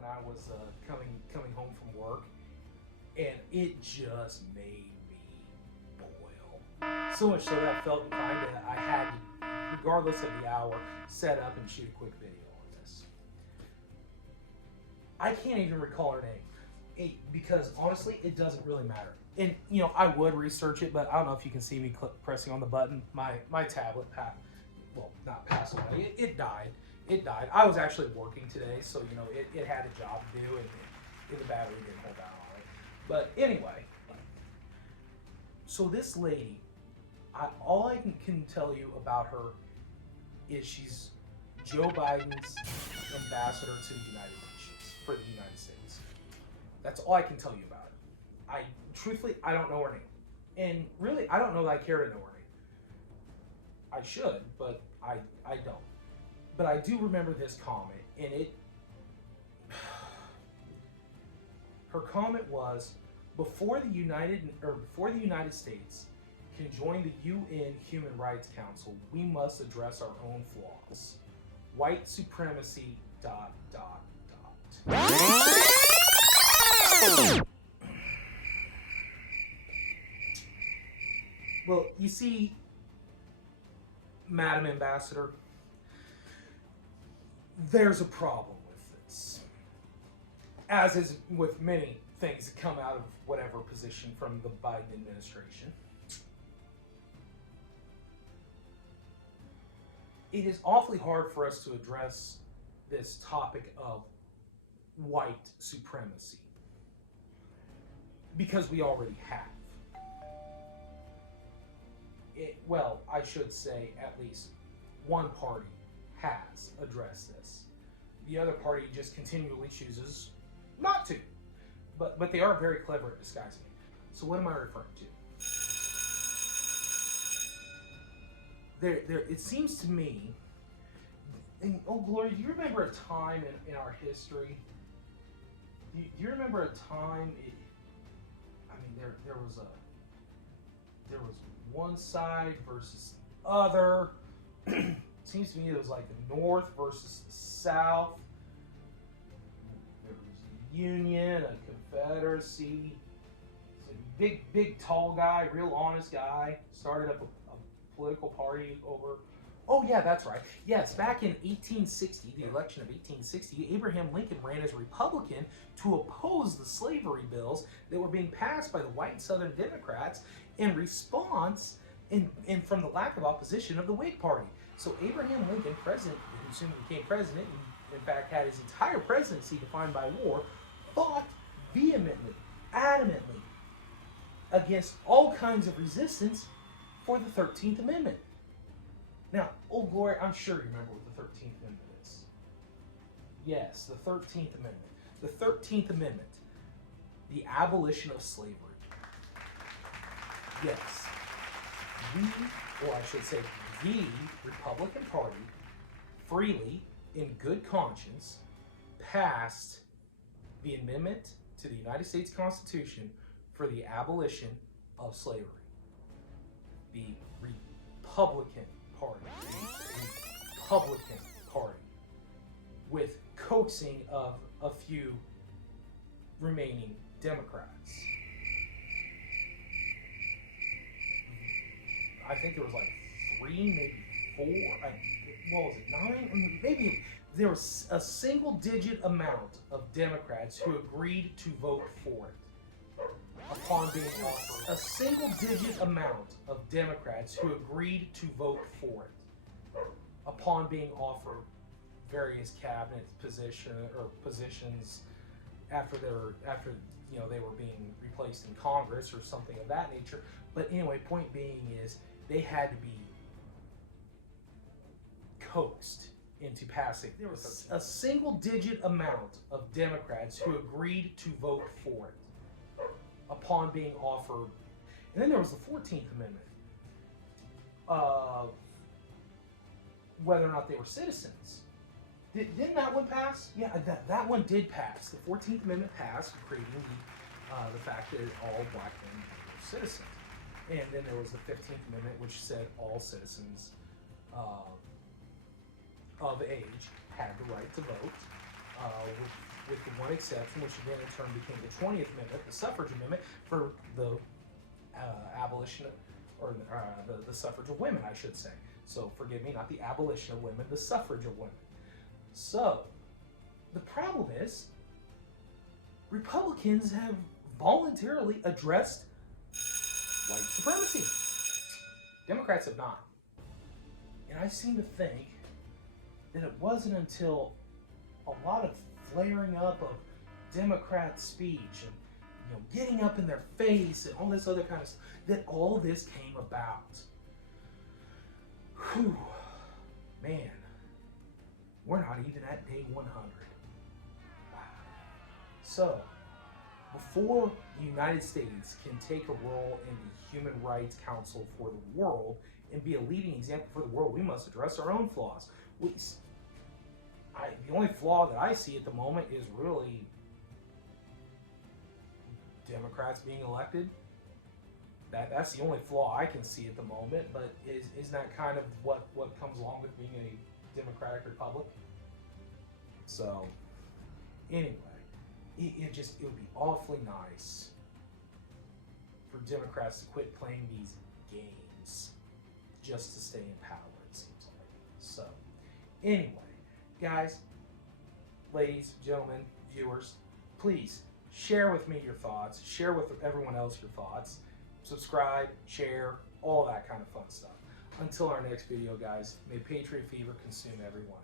when I was coming home from work, and it just made me boil. So much so that I felt inclined that I had to, regardless of the hour, set up and shoot a quick video on this. I can't even recall her name because honestly, it doesn't really matter. And I would research it, but I don't know if you can see me pressing on the button. My tablet not passed away. It died. It died. I was actually working today, so it had a job to do, and the battery didn't hold out on it. But anyway, so this lady, all I can tell you about her is she's Joe Biden's ambassador to the United Nations for the United States. That's all I can tell you about her. Truthfully, I don't know her name. And really, I don't know that I care to know her name. I should, but I don't. But I do remember this comment, and her comment was, before the United States can join the UN Human Rights Council, we must address our own flaws. White supremacy, ... Well, you see, Madam Ambassador, there's a problem with this. As is with many things that come out of whatever position from the Biden administration. It is awfully hard for us to address this topic of white supremacy because we already have. I should say at least one party has addressed this. The other party just continually chooses not to. But they are very clever at disguising it. So what am I referring to? It seems to me, and Gloria, do you remember a time in our history? Do you remember a time? There was one side versus the other. Seems to me it was like the North versus the South. There was a Union, a Confederacy. It's a big, tall guy, real honest guy, started up a political party over. Oh yeah, that's right. Yes, back in 1860, the election of 1860, Abraham Lincoln ran as a Republican to oppose the slavery bills that were being passed by the white Southern Democrats in response and from the lack of opposition of the Whig Party. So Abraham Lincoln, president, who soon became president, and in fact had his entire presidency defined by war, fought vehemently, adamantly, against all kinds of resistance for the 13th Amendment. Now, Gloria, I'm sure you remember what the 13th Amendment is. Yes, the 13th Amendment. The 13th Amendment, the abolition of slavery. Yes, the Republican Party, freely, in good conscience, passed the amendment to the United States Constitution for the abolition of slavery. The Republican Party, with coaxing of a few remaining Democrats. I think there was like 3, maybe 4, what was it, 9? Maybe there was a single-digit amount of Democrats who agreed to vote for it. Upon being offered, a single-digit amount of Democrats who agreed to vote for it. Upon being offered various cabinet positions after they were being replaced in Congress or something of that nature. But anyway, point being is they had to be coaxed into passing. There was a single-digit amount of Democrats who agreed to vote for it upon being offered. And then there was the 14th Amendment, whether or not they were citizens. Didn't that one pass? Yeah, that one did pass. The 14th Amendment passed, creating the fact that all black men were citizens. And then there was the 15th Amendment, which said all citizens of age had the right to vote, with the one exception, which then in turn became the 20th Amendment, the suffrage amendment, for the abolition, or the suffrage of women, I should say. So forgive me, not the abolition of women, the suffrage of women. So the problem is, Republicans have voluntarily addressed white supremacy. Democrats have not. And I seem to think that it wasn't until a lot of flaring up of Democrat speech and getting up in their face and all this other kind of stuff that all this came about. Whew. Man, we're not even at day 100. Wow. So, before the United States can take a role in the Human Rights Council for the world and be a leading example for the world, we must address our own flaws. The only flaw that I see at the moment is really Democrats being elected. That's the only flaw I can see at the moment, but isn't that kind of what comes along with being a democratic republic? So, anyway, it would be awfully nice for Democrats to quit playing these games just to stay in power, it seems like. So, anyway, guys, ladies, gentlemen, viewers, please share with me your thoughts. Share with everyone else your thoughts. Subscribe, share, all that kind of fun stuff. Until our next video, guys, may Patriot Fever consume everyone.